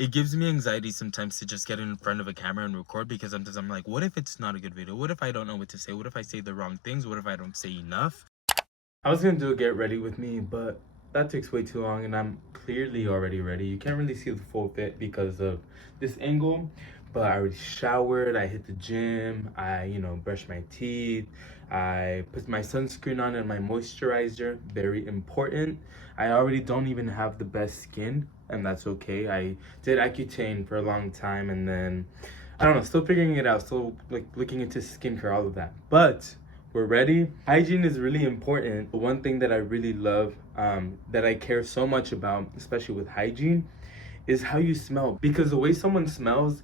it gives me anxiety sometimes to just get in front of a camera and record, because sometimes I'm like, what if it's not a good video? What if I don't know what to say? What if I say the wrong things? What if I don't say enough? I was gonna do a get ready with me, but that takes way too long and I'm clearly already ready. You can't really see the full fit because of this angle, but I already showered, I hit the gym, I, brushed my teeth, I put my sunscreen on and my moisturizer, very important. I already don't even have the best skin, and that's okay. I did Accutane for a long time, and then, I don't know, still figuring it out, still like looking into skincare, all of that. But we're ready. Hygiene is really important. One thing that I really love, that I care so much about, especially with hygiene, is how you smell. Because the way someone smells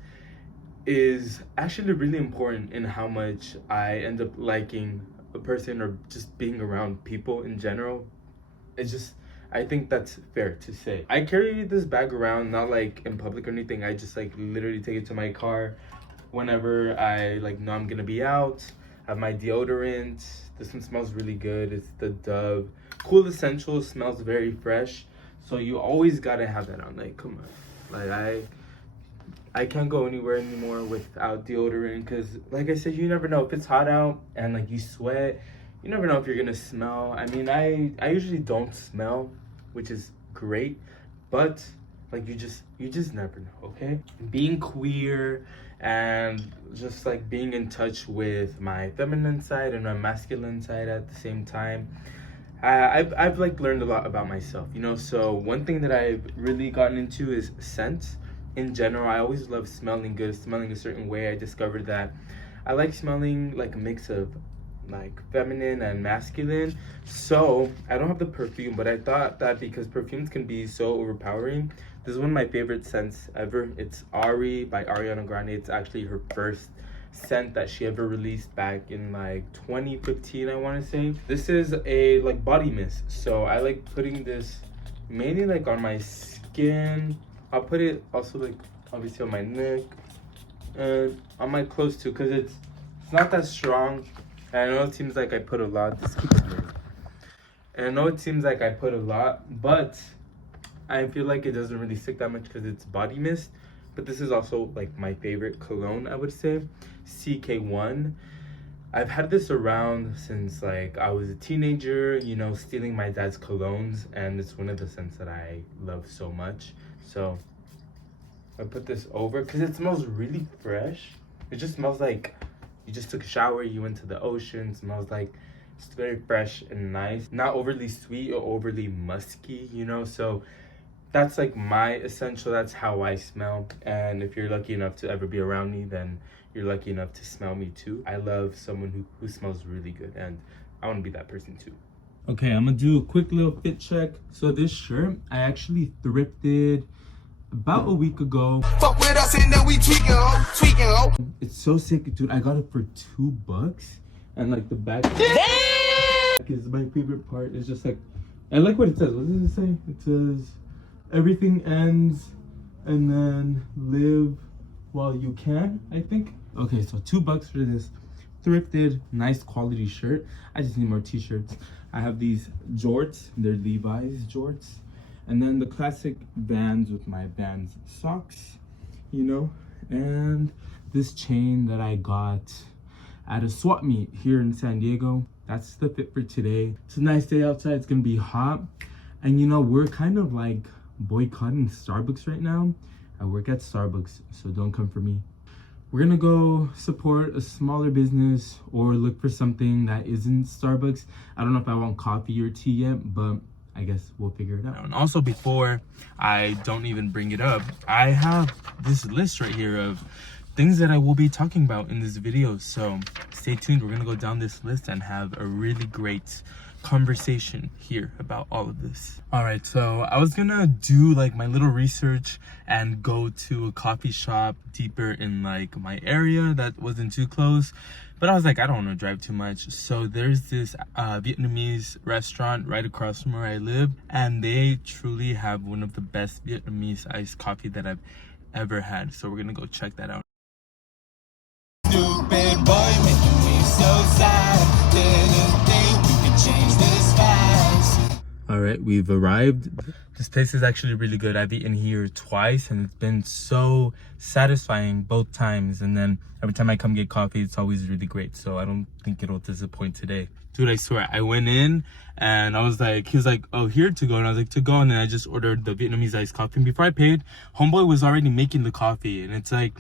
is actually really important in how much I end up liking a person or just being around people in general. It's just, I think that's fair to say. I carry this bag around, not like in public or anything. I just like literally take it to my car whenever I like know I'm gonna be out. I have my deodorant. This one smells really good. It's the Dove Cool Essentials. Smells very fresh. So you always gotta have that on. Like, come on. Like I can't go anywhere anymore without deodorant, because like I said, you never know if it's hot out and like you sweat. You never know if you're gonna smell. I mean, I usually don't smell, which is great, but like you just never know, okay? Being queer and just like being in touch with my feminine side and my masculine side at the same time, I've like learned a lot about myself, So one thing that I've really gotten into is scents. In general, I always love smelling good, smelling a certain way. I discovered that I like smelling like a mix of like feminine and masculine. So I don't have the perfume, but I thought that because perfumes can be so overpowering, this is one of my favorite scents ever. It's Ari by Ariana Grande. It's actually her first scent that she ever released back in like 2015, I want to say. This is a like body mist, so I like putting this mainly like on my skin. I'll put it also like obviously on my neck and on my clothes too, because it's not that strong. And I know it seems like I put a lot. This keeps moving. And I know it seems like I put a lot, but I feel like it doesn't really stick that much because it's body mist. But this is also like my favorite cologne, I would say. CK1. I've had this around since like I was a teenager, stealing my dad's colognes, and it's one of the scents that I love so much. So I put this over because it smells really fresh. It just smells like you just took a shower, you went to the ocean. It smells like it's very fresh and nice, not overly sweet or overly musky, So that's like my essential. That's how I smell. And if you're lucky enough to ever be around me, then you're lucky enough to smell me too. I love someone who smells really good, and I want to be that person too. Okay, I'm gonna do a quick little fit check. So this shirt I actually thrifted about a week ago. Fuck with us and then we tweaking. It's so sick, dude. I got it for $2, and like the back is my favorite part. It's just like, I like what it says. What does it say? It says everything ends and then live while you can, I think. Okay, so $2 for this thrifted, nice quality shirt. I just need more t-shirts. I have these jorts. They're Levi's jorts. And then the classic Vans with my Vans socks, and this chain that I got at a swap meet here in San Diego. That's the fit for today. It's a nice day outside. It's gonna be hot. And we're kind of like boycotting Starbucks right now. I work at Starbucks, so don't come for me. We're gonna go support a smaller business or look for something that isn't Starbucks. I don't know if I want coffee or tea yet, but I guess we'll figure it out. And also, before I don't even bring it up, I have this list right here of things that I will be talking about in this video. So stay tuned. We're gonna go down this list and have a really great conversation here about all of this. All right, so I was gonna do like my little research and go to a coffee shop deeper in like my area that wasn't too close, but I was like, I don't want to drive too much. So there's this Vietnamese restaurant right across from where I live, and they truly have one of the best Vietnamese iced coffee that I've ever had. So we're gonna go check that out. Stupid boy making me so sad. Didn't think we could change this fast. All right, we've arrived. This place is actually really good. I've eaten here twice and it's been so satisfying both times. And then every time I come get coffee, it's always really great. So I don't think it'll disappoint today. Dude, I swear, I went in and I was like, he was like, oh, here to go. And I was like, to go. And then I just ordered the Vietnamese iced coffee. And before I paid, homeboy was already making the coffee. And it's like,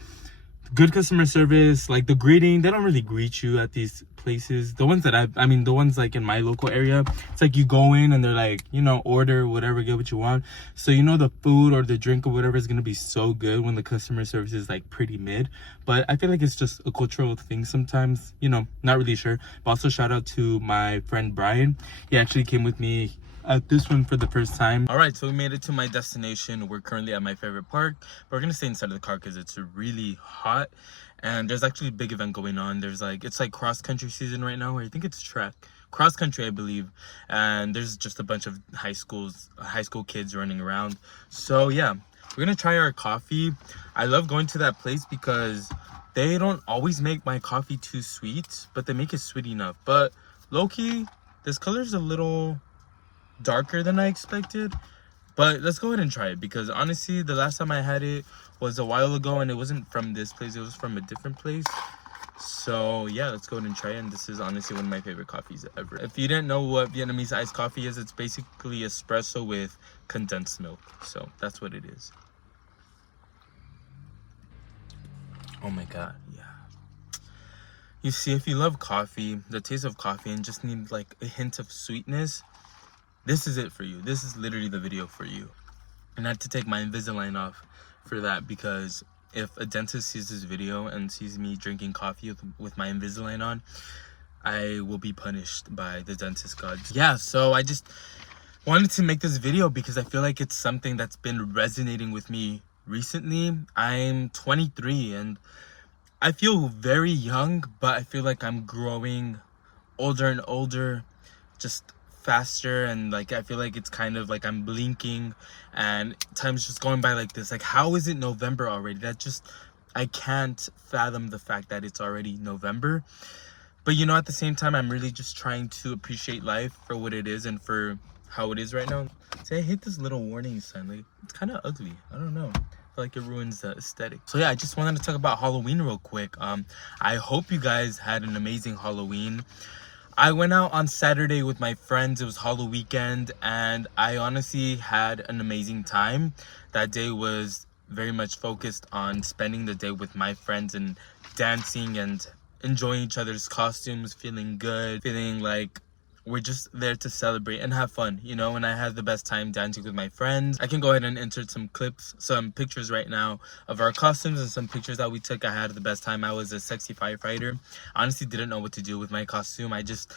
good customer service, like the greeting, they don't really greet you at these places. The ones that I mean the ones like in my local area, it's like you go in and they're like, you know, order whatever, get what you want. So you know the food or the drink or whatever is gonna be so good when the customer service is like pretty mid. But I feel like it's just a cultural thing sometimes, you know, not really sure. But also shout out to my friend Brian. He actually came with me at this one for the first time. All right, so we made it to my destination. We're currently at my favorite park, but we're gonna stay inside of the car because it's really hot and there's actually a big event going on. There's like, it's like cross country season right now, or I think it's track cross country, I believe, and there's just a bunch of high school kids running around. So yeah, we're gonna try our coffee. I love going to that place because they don't always make my coffee too sweet, but they make it sweet enough. But low-key, this color's a little darker than I expected, but let's go ahead and try it because honestly the last time I had it was a while ago and it wasn't from this place, it was from a different place. So yeah, let's go ahead and try it. And this is honestly one of my favorite coffees ever. If you didn't know what Vietnamese iced coffee is, it's basically espresso with condensed milk. So that's what it is. Oh my god, yeah. You see, if you love coffee, the taste of coffee, and just need like a hint of sweetness, this is it for you. This is literally the video for you. And I had to take my Invisalign off for that because if a dentist sees this video and sees me drinking coffee with my Invisalign on, I will be punished by the dentist gods. Yeah, so I just wanted to make this video because I feel like it's something that's been resonating with me recently. I'm 23 and I feel very young, but I feel like I'm growing older and older, just faster, and like I feel like it's kind of like I'm blinking and time's just going by like this. Like, how is it November already? That just, I can't fathom the fact that it's already November. But you know, at the same time, I'm really just trying to appreciate life for what it is and for how it is right now. See, I hate this little warning sign. Like, it's kind of ugly. I don't know. I feel like it ruins the aesthetic. So yeah, I just wanted to talk about Halloween real quick. I hope you guys had an amazing Halloween. I went out on Saturday with my friends. It was Halloween weekend, and I honestly had an amazing time. That day was very much focused on spending the day with my friends and dancing and enjoying each other's costumes, feeling good, feeling like we're just there to celebrate and have fun, you know. And I had the best time dancing with my friends. I can go ahead and insert some clips, some pictures right now of our costumes and some pictures that we took. I had the best time. I was a sexy firefighter. Honestly, didn't know what to do with my costume. I just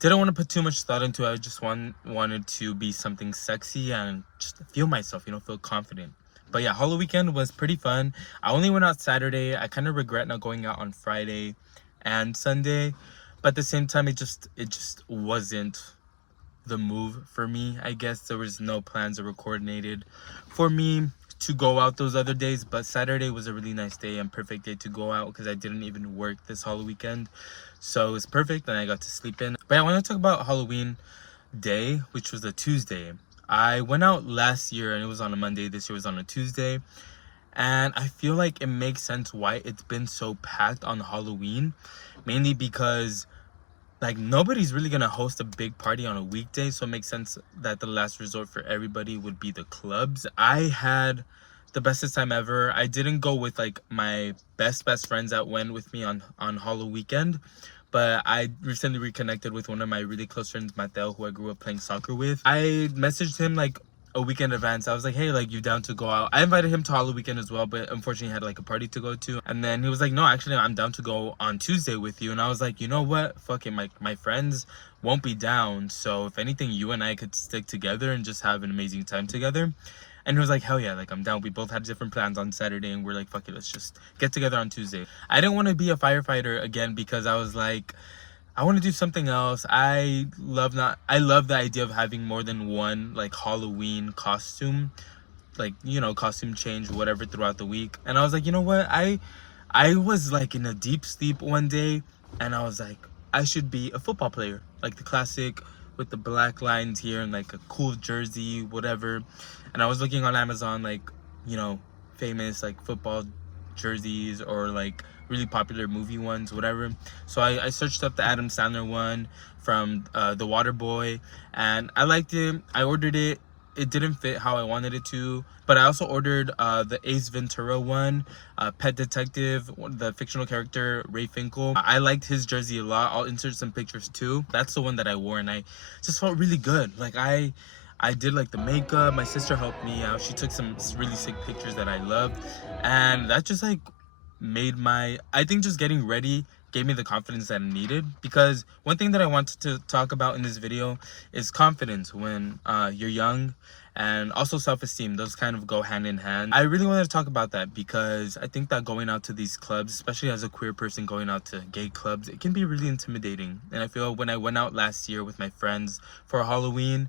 didn't want to put too much thought into it. I just wanted to be something sexy and just feel myself, you know, feel confident. But yeah, Halloween weekend was pretty fun. I only went out Saturday. I kind of regret not going out on Friday and Sunday. But at the same time, it just wasn't the move for me. I guess there was no plans that were coordinated for me to go out those other days. But Saturday was a really nice day and perfect day to go out because I didn't even work this Halloween weekend. So it was perfect and I got to sleep in. But I want to talk about Halloween day, which was a Tuesday. I went out last year and it was on a Monday. This year was on a Tuesday. And I feel like it makes sense why it's been so packed on Halloween. Mainly because like nobody's really gonna host a big party on a weekday, so it makes sense that the last resort for everybody would be the clubs. I had the bestest time ever. I didn't go with like my best friends that went with me on Halloween weekend, but I recently reconnected with one of my really close friends, Mateo, who I grew up playing soccer with. I messaged him like a weekend advance. I was like, hey, like, you down to go out? I invited him to Halloween weekend as well, but unfortunately he had like a party to go to. And then he was like, no, actually I'm down to go on Tuesday with you. And I was like, you know what, fuck it, my friends won't be down, so if anything, you and I could stick together and just have an amazing time together. And he was like, hell yeah, like, I'm down. We both had different plans on Saturday and we're like, fuck it, let's just get together on Tuesday. I didn't want to be a firefighter again because I was like, I want to do something else. I love the idea of having more than one like Halloween costume, like, you know, costume change, whatever, throughout the week. And I was like, you know what? I was like in a deep sleep one day and I was like, I should be a football player, like the classic with the black lines here and like a cool jersey, whatever. And I was looking on Amazon, like, you know, famous like football jerseys or like really popular movie ones, whatever. So I searched up the Adam Sandler one from The Waterboy, and I liked it. I ordered it. It didn't fit how I wanted it to, but I also ordered the Ace Ventura one, Pet Detective, the fictional character Ray Finkel. I liked his jersey a lot. I'll insert some pictures too. That's the one that I wore, and I just felt really good. Like I did like the makeup. My sister helped me out. She took some really sick pictures that I loved, and that just like made my, I think just getting ready gave me the confidence that I needed. Because one thing that I wanted to talk about in this video is confidence when you're young, and also self-esteem. Those kind of go hand in hand. I really wanted to talk about that because I think that going out to these clubs, especially as a queer person going out to gay clubs, it can be really intimidating. And I feel when I went out last year with my friends for Halloween,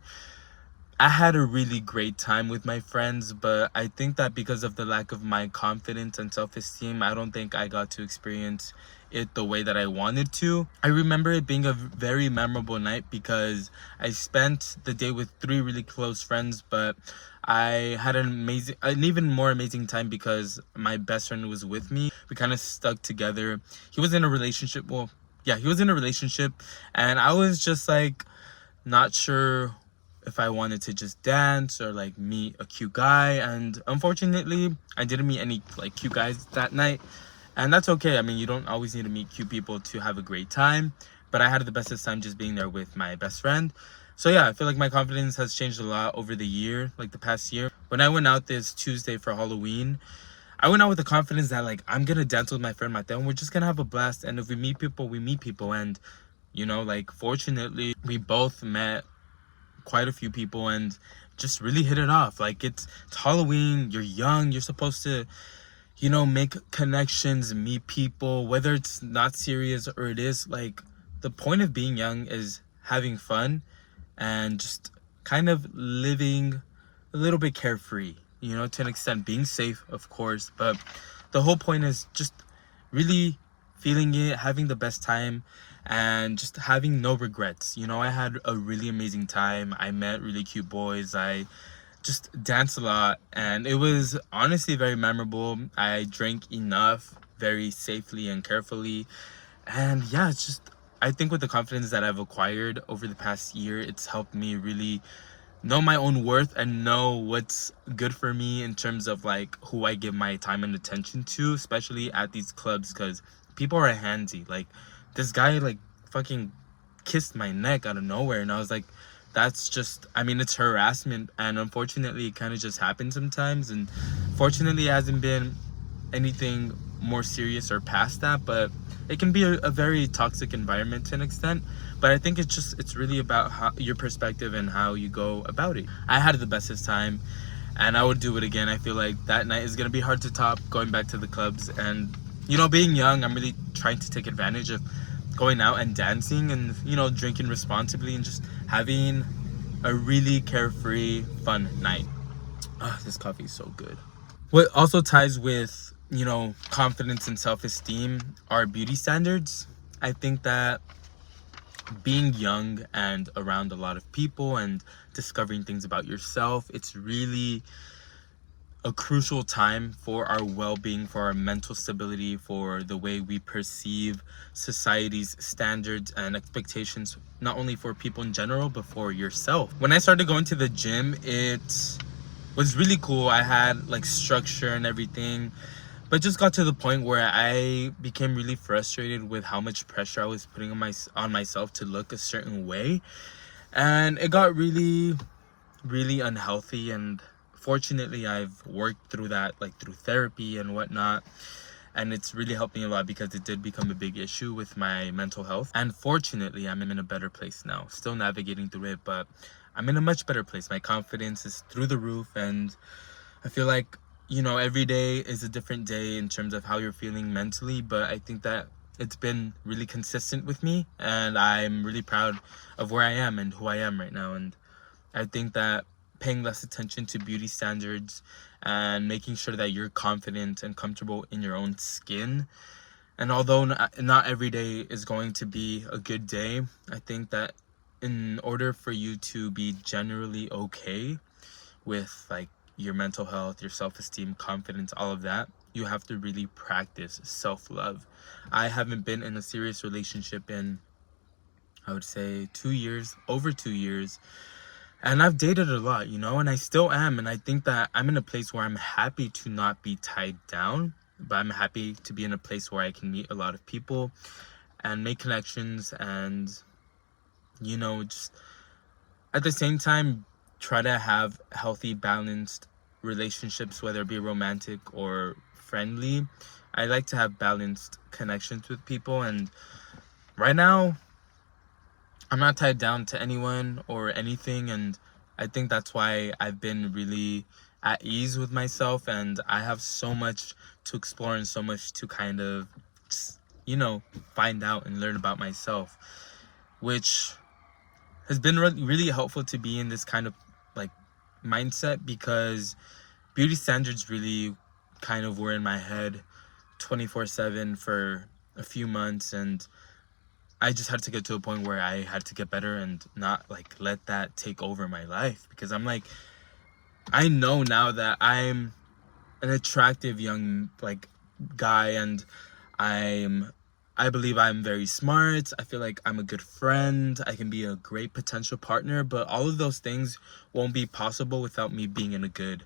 I had a really great time with my friends, but I think that because of the lack of my confidence and self-esteem, I don't think I got to experience it the way that I wanted to. I remember it being a very memorable night because I spent the day with 3 really close friends, but I had an even more amazing time because my best friend was with me. We kind of stuck together. He was in a relationship. Well, yeah, he was in a relationship, and I was just like not sure if I wanted to just dance or like meet a cute guy. And unfortunately, I didn't meet any like cute guys that night, and that's okay. I mean, you don't always need to meet cute people to have a great time, but I had the bestest time just being there with my best friend. So yeah, I feel like my confidence has changed a lot over the year, like the past year. When I went out this Tuesday for Halloween, I went out with the confidence that like I'm gonna dance with my friend Mateo, and we're just gonna have a blast. And if we meet people, we meet people. And you know, like fortunately, we both met quite a few people and just really hit it off. Like it's Halloween, you're young, you're supposed to, you know, make connections, meet people, whether it's not serious or it is. Like the point of being young is having fun and just kind of living a little bit carefree, you know, to an extent, being safe, of course, but the whole point is just really feeling it, having the best time, and just having no regrets. You know, I had a really amazing time. I met really cute boys. I just danced a lot, and it was honestly very memorable. I drank enough, very safely and carefully. And yeah, it's just, I think with the confidence that I've acquired over the past year, it's helped me really know my own worth and know what's good for me in terms of like who I give my time and attention to, especially at these clubs, because people are handsy. Like this guy like fucking kissed my neck out of nowhere, and I was like, that's just, I mean, it's harassment, and unfortunately it kind of just happens sometimes. And fortunately it hasn't been anything more serious or past that, but it can be a very toxic environment to an extent. But I think it's really about how your perspective and how you go about it. I had the bestest time, and I would do it again. I feel like that night is gonna be hard to top, going back to the clubs. And you know, being young, I'm really trying to take advantage of going out and dancing and, you know, drinking responsibly and just having a really carefree fun night. Ah, this coffee is so good. What also ties with, you know, confidence and self-esteem are beauty standards. I think that being young and around a lot of people and discovering things about yourself, it's really a crucial time for our well-being, for our mental stability, for the way we perceive society's standards and expectations, not only for people in general but for yourself. When I started going to the gym, it was really cool. I had like structure and everything, but just got to the point where I became really frustrated with how much pressure I was putting on myself to look a certain way, and it got really really unhealthy. And fortunately I've worked through that, like through therapy and whatnot, and it's really helped me a lot because it did become a big issue with my mental health. And fortunately I'm in a better place now, still navigating through it, but I'm in a much better place. My confidence is through the roof, and I feel like, you know, every day is a different day in terms of how you're feeling mentally, but I think that it's been really consistent with me, and I'm really proud of where I am and who I am right now. And I think that paying less attention to beauty standards and making sure that you're confident and comfortable in your own skin, and although not every day is going to be a good day, I think that in order for you to be generally okay with like your mental health, your self-esteem, confidence, all of that, you have to really practice self-love. I haven't been in a serious relationship in, I would say, 2 years, over 2 years. And I've dated a lot, and I still am. And I think that I'm in a place where I'm happy to not be tied down, but I'm happy to be in a place where I can meet a lot of people and make connections and, just at the same time try to have healthy, balanced relationships, whether it be romantic or friendly. I like to have balanced connections with people. And right now, I'm not tied down to anyone or anything, and I think that's why I've been really at ease with myself, and I have so much to explore and so much to kind of just, find out and learn about myself, which has been really helpful to be in this kind of like mindset, because beauty standards really kind of were in my head 24/7 for a few months, and I just had to get to a point where I had to get better and not like let that take over my life, because I'm like, I know now that I'm an attractive young like guy, and I'm I believe I'm very smart. I feel like I'm a good friend. I can be a great potential partner, but all of those things won't be possible without me being in a good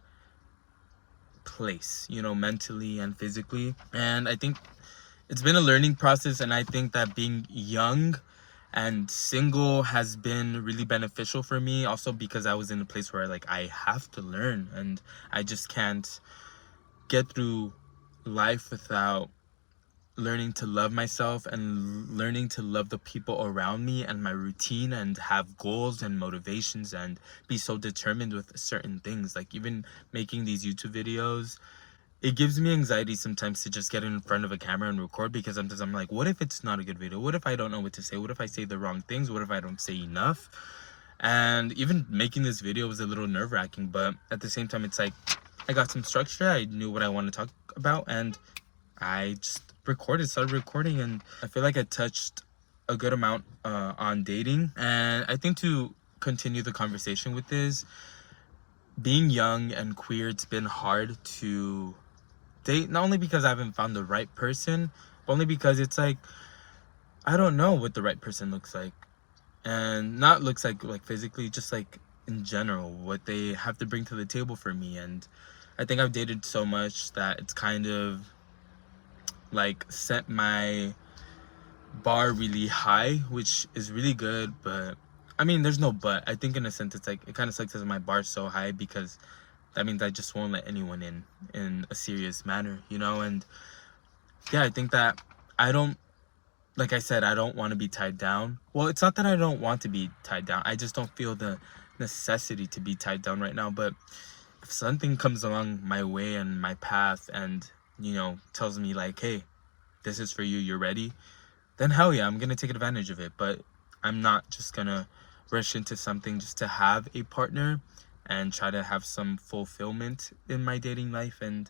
place, mentally and physically. And I think it's been a learning process, and I think that being young and single has been really beneficial for me, also because I was in a place where like I have to learn, and I just can't get through life without learning to love myself and learning to love the people around me and my routine, and have goals and motivations and be so determined with certain things. Like even making these YouTube videos, it gives me anxiety sometimes to just get in front of a camera and record, because sometimes I'm like, what if it's not a good video? What if I don't know what to say? What if I say the wrong things? What if I don't say enough? And even making this video was a little nerve-wracking, but at the same time, it's like I got some structure. I knew what I wanted to talk about, and I just started recording, and I feel like I touched a good amount on dating. And I think to continue the conversation with this, being young and queer, it's been hard to date, not only because I haven't found the right person, but only because it's like I don't know what the right person looks like, and not looks like physically, just like in general, what they have to bring to the table for me. And I think I've dated so much that it's kind of like set my bar really high, which is really good. But I mean, there's no but. I think in a sense, it's like it kind of sucks as my bar's so high, because that means I just won't let anyone in a serious manner, And yeah, I think that I don't, like I said, I don't want to be tied down. Well, it's not that I don't want to be tied down. I just don't feel the necessity to be tied down right now. But if something comes along my way and my path and, tells me like, hey, this is for you, you're ready, then hell yeah, I'm going to take advantage of it. But I'm not just going to rush into something just to have a partner and try to have some fulfillment in my dating life. And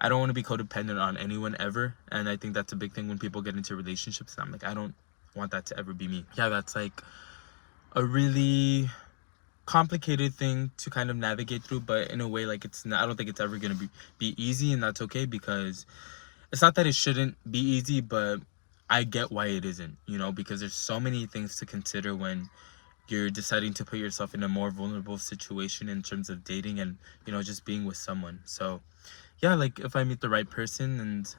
I don't want to be codependent on anyone ever. And I think that's a big thing when people get into relationships. And I'm like, I don't want that to ever be me. Yeah, that's like a really complicated thing to kind of navigate through, but in a way, like it's not, I don't think it's ever going to be easy, and that's okay, because it's not that it shouldn't be easy, but I get why it isn't, because there's so many things to consider when you're deciding to put yourself in a more vulnerable situation in terms of dating and, just being with someone. So yeah, like if I meet the right person, and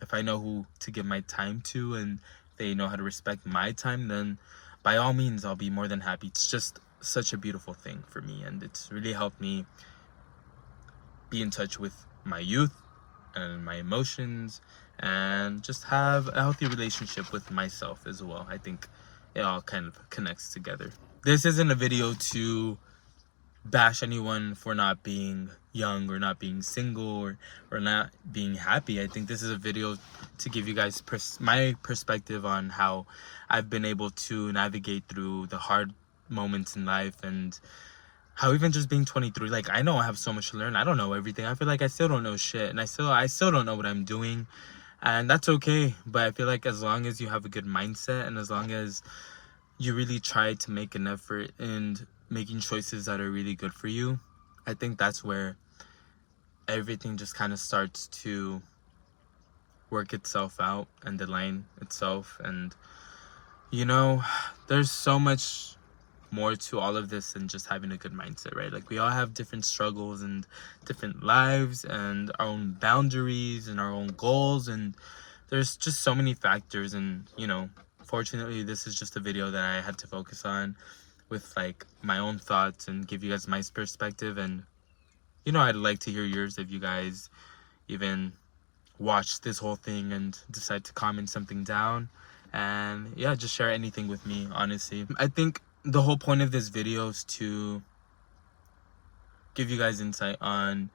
if I know who to give my time to, and they know how to respect my time, then by all means, I'll be more than happy. It's just such a beautiful thing for me, and it's really helped me be in touch with my youth and my emotions, and just have a healthy relationship with myself as well. I think it all kind of connects together. This isn't a video to bash anyone for not being young or not being single or not being happy. I think this is a video to give you guys my perspective on how I've been able to navigate through the hard moments in life, and how even just being 23, like I know I have so much to learn. I don't know everything. I feel like I still don't know shit, and I still don't know what I'm doing, and that's okay. But I feel like as long as you have a good mindset, and as long as you really try to make an effort in making choices that are really good for you, I think that's where everything just kind of starts to work itself out and align itself. And you know, there's so much more to all of this than just having a good mindset, right? Like, we all have different struggles and different lives and our own boundaries and our own goals, and there's just so many factors. And you know, fortunately, this is just a video that I had to focus on with like my own thoughts and give you guys my perspective. And you know, I'd like to hear yours if you guys even watch this whole thing and decide to comment something down. And yeah, just share anything with me, honestly. I think the whole point of this video is to give you guys insight on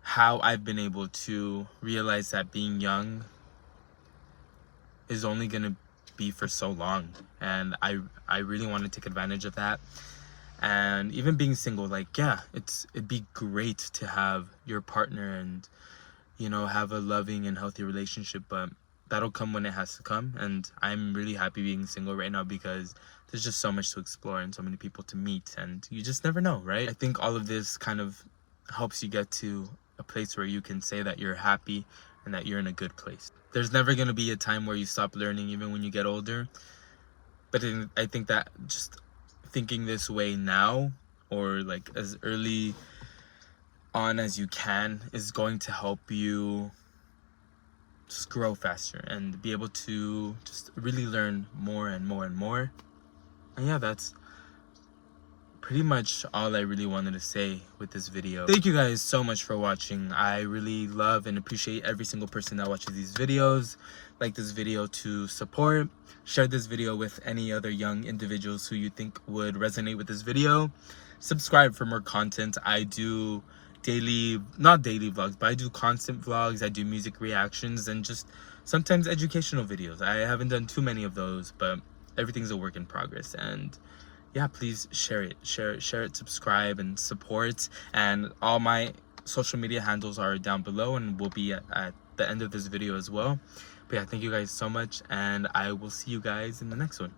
how I've been able to realize that being young is only gonna be for so long, and I really want to take advantage of that. And even being single, like, yeah, it'd be great to have your partner and, you know, have a loving and healthy relationship, but that'll come when it has to come. And I'm really happy being single right now because there's just so much to explore and so many people to meet, and you just never know, right? I think all of this kind of helps you get to a place where you can say that you're happy and that you're in a good place. There's never going to be a time where you stop learning, even when you get older. But I think that just thinking this way now, or like as early on as you can, is going to help you just grow faster and be able to just really learn more and more and more. And yeah, that's pretty much all I really wanted to say with this video. Thank you guys so much for watching. I really love and appreciate every single person that watches these videos. Like this video to support. Share this video with any other young individuals who you think would resonate with this video. Subscribe for more content. I do not daily vlogs, but I do constant vlogs. I do music reactions and just sometimes educational videos. I haven't done too many of those, but everything's a work in progress. And yeah, please share it, subscribe and support. And all my social media handles are down below and will be at the end of this video as well. But yeah, thank you guys so much, and I will see you guys in the next one.